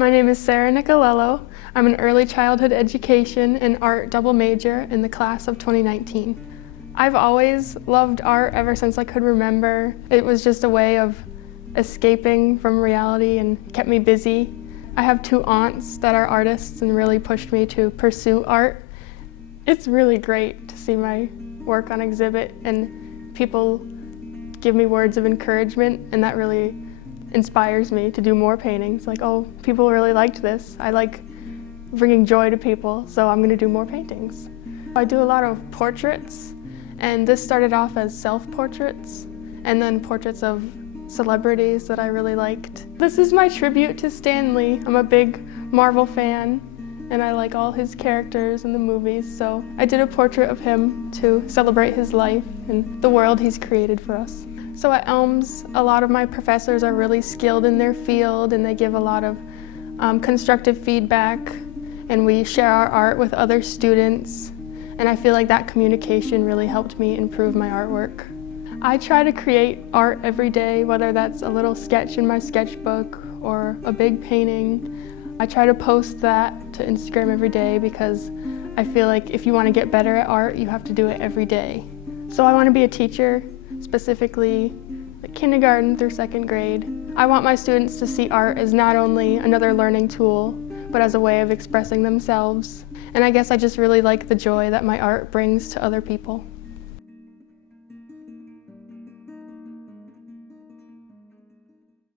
My name is Sarah Nicolello. I'm an early childhood education and art double major in the class of 2019. I've always loved art ever since I could remember. It was just a way of escaping from reality and kept me busy. I have two aunts that are artists and really pushed me to pursue art. It's really great to see my work on exhibit and people give me words of encouragement, and that really inspires me to do more paintings. Like, oh, people really liked this. I like bringing joy to people, so I'm going to do more paintings. I do a lot of portraits, and this started off as self-portraits, and then portraits of celebrities that I really liked. This is my tribute to Stan Lee. I'm a big Marvel fan, and I like all his characters in the movies, so I did a portrait of him to celebrate his life and the world he's created for us. So at Elms, a lot of my professors are really skilled in their field, and they give a lot of constructive feedback, and we share our art with other students, and I feel like that communication really helped me improve my artwork. I try to create art every day, whether that's a little sketch in my sketchbook or a big painting. I try to post that to Instagram every day because I feel like if you want to get better at art, you have to do it every day. So I want to be a teacher, specifically like kindergarten through second grade. I want my students to see art as not only another learning tool, but as a way of expressing themselves. And I guess I just really like the joy that my art brings to other people.